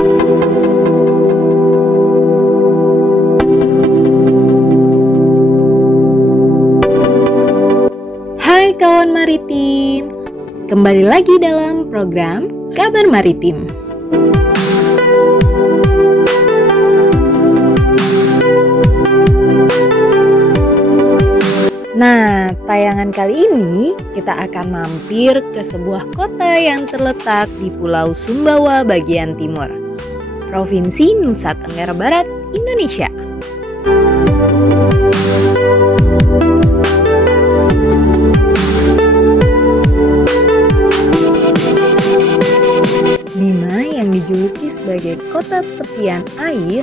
Hai kawan maritim, kembali lagi dalam program Kabar Maritim. Nah, tayangan kali ini kita akan mampir ke sebuah kota yang terletak di Pulau Sumbawa bagian timur, Provinsi Nusa Tenggara Barat, Indonesia. Bima yang dijuluki sebagai kota tepian air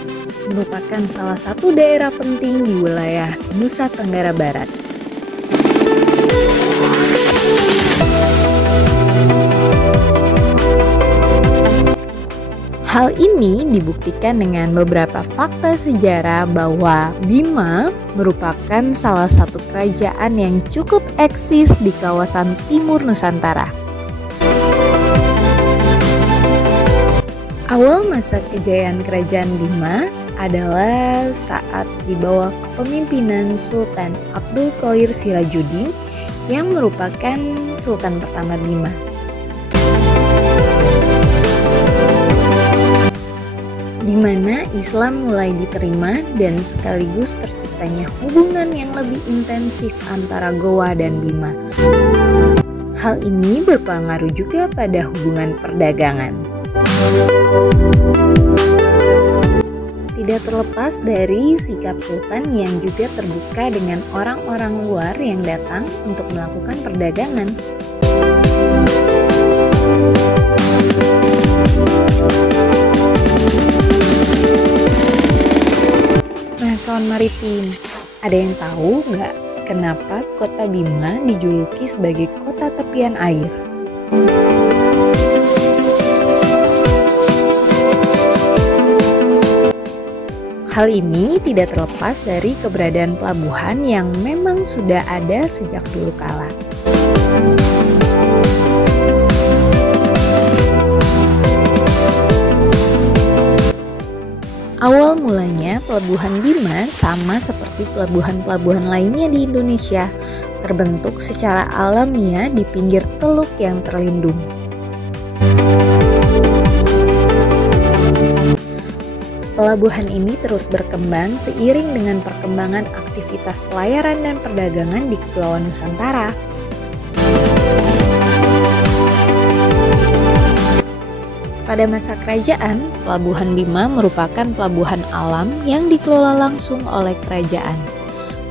merupakan salah satu daerah penting di wilayah Nusa Tenggara Barat. Hal ini dibuktikan dengan beberapa fakta sejarah bahwa Bima merupakan salah satu kerajaan yang cukup eksis di kawasan timur Nusantara. Awal masa kejayaan kerajaan Bima adalah saat di bawah kepemimpinan Sultan Abdul Qoir Sirajuddin yang merupakan Sultan pertama Bima. Di mana Islam mulai diterima dan sekaligus terciptanya hubungan yang lebih intensif antara Goa dan Bima. Hal ini berpengaruh juga pada hubungan perdagangan. Tidak terlepas dari sikap Sultan yang juga terbuka dengan orang-orang luar yang datang untuk melakukan perdagangan. Nah kawan maritim, ada yang tahu nggak kenapa kota Bima dijuluki sebagai kota tepian air? Hal ini tidak terlepas dari keberadaan pelabuhan yang memang sudah ada sejak dulu kala. Awal mulanya pelabuhan Bima sama seperti pelabuhan-pelabuhan lainnya di Indonesia, terbentuk secara alamiah di pinggir teluk yang terlindung. Pelabuhan ini terus berkembang seiring dengan perkembangan aktivitas pelayaran dan perdagangan di Kepulauan Nusantara. Pada masa kerajaan, Pelabuhan Bima merupakan pelabuhan alam yang dikelola langsung oleh kerajaan.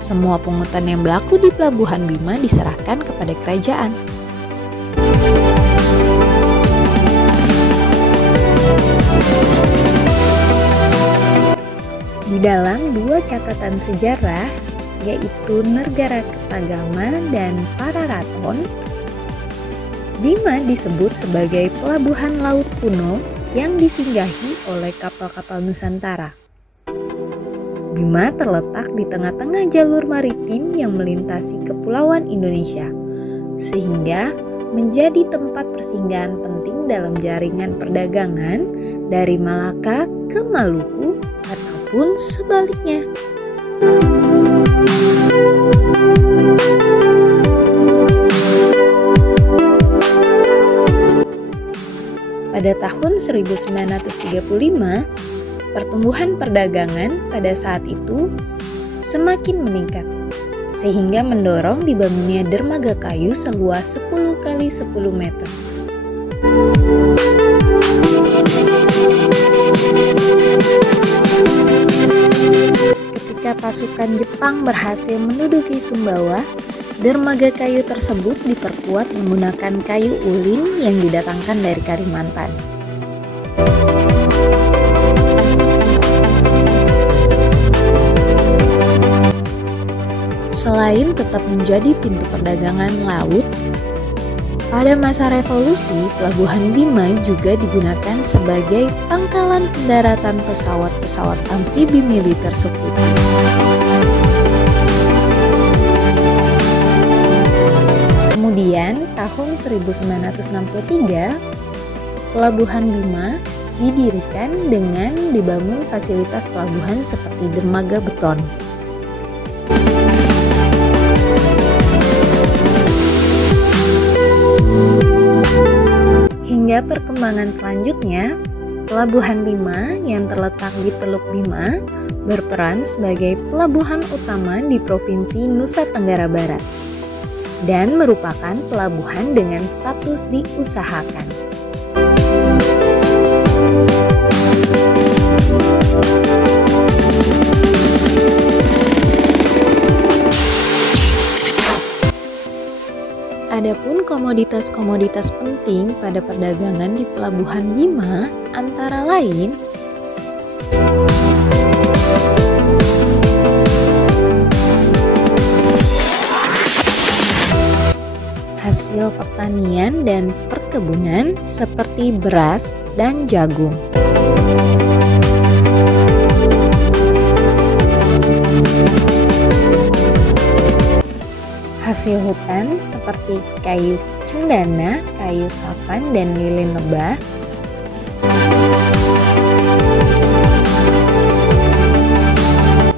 Semua pungutan yang berlaku di Pelabuhan Bima diserahkan kepada kerajaan. Di dalam dua catatan sejarah, yaitu Nergara Kertagama dan Pararaton, Bima disebut sebagai pelabuhan laut kuno yang disinggahi oleh kapal-kapal Nusantara. Bima terletak di tengah-tengah jalur maritim yang melintasi kepulauan Indonesia, sehingga menjadi tempat persinggahan penting dalam jaringan perdagangan dari Malaka ke Maluku ataupun sebaliknya. Pada tahun 1935, pertumbuhan perdagangan pada saat itu semakin meningkat, sehingga mendorong dibangunnya dermaga kayu seluas 10 kali 10 meter. Ketika pasukan Jepang berhasil menduduki Sumbawa, dermaga kayu tersebut diperkuat menggunakan kayu ulin yang didatangkan dari Kalimantan. Selain tetap menjadi pintu perdagangan laut, pada masa revolusi, Pelabuhan Bima juga digunakan sebagai pangkalan pendaratan pesawat-pesawat amfibi militer sekutu. Kemudian tahun 1963, Pelabuhan Bima didirikan dengan dibangun fasilitas pelabuhan seperti dermaga beton. Hingga perkembangan selanjutnya, Pelabuhan Bima yang terletak di Teluk Bima berperan sebagai pelabuhan utama di Provinsi Nusa Tenggara Barat dan merupakan pelabuhan dengan status diusahakan. Adapun komoditas-komoditas penting pada perdagangan di Pelabuhan Bima antara lain hasil pertanian dan perkebunan seperti beras dan jagung. Hasil hutan seperti kayu cendana, kayu sapan, dan lilin lebah.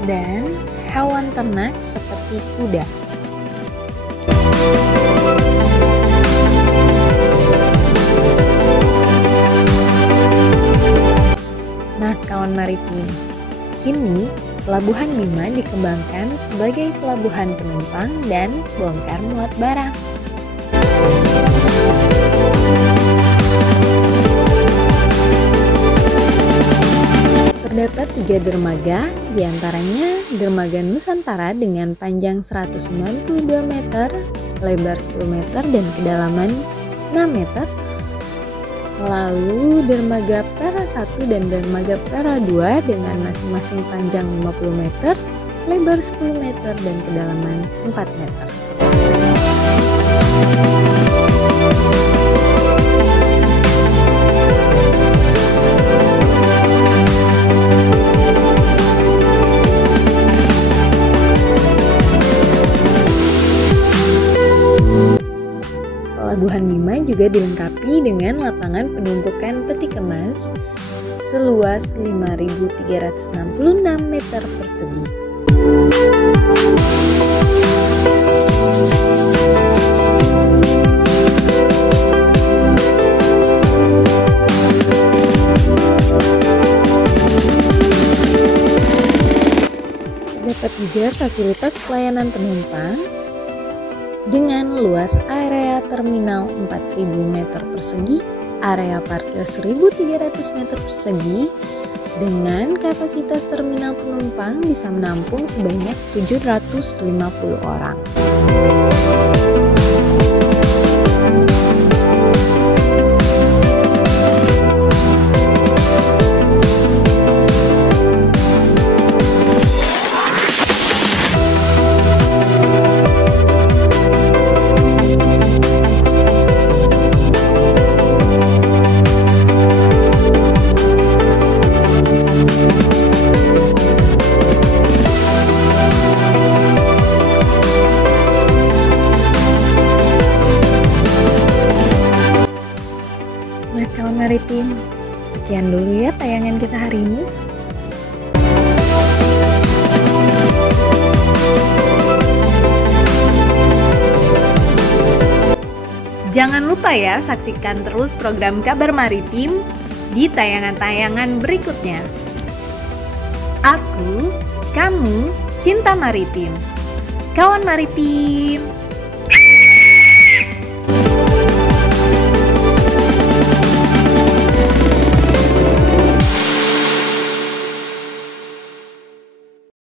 Dan hewan ternak seperti kuda. Nah, kawan maritim, kini Pelabuhan Bima dikembangkan sebagai pelabuhan penumpang dan bongkar muat barang. Terdapat 3 dermaga, diantaranya Dermaga Nusantara dengan panjang 192 meter, lebar 10 meter, dan kedalaman 6 meter. Lalu Dermaga Perak 1 dan Dermaga Perak 2 dengan masing-masing panjang 50 meter, lebar 10 meter, dan kedalaman 4 meter. Pelabuhan Bima juga dilengkapi dengan lapangan penumpukan peti kemas seluas 5.366 meter persegi. Terdapat juga fasilitas pelayanan penumpang dengan luas area terminal 4.000 meter persegi, area parkir 1.300 meter persegi, dengan kapasitas terminal penumpang bisa menampung sebanyak 750 orang. Kawan maritim, sekian dulu ya tayangan kita hari ini. Jangan lupa ya saksikan terus program Kabar Maritim di tayangan-tayangan berikutnya. Aku, kamu, cinta maritim. Kawan maritim.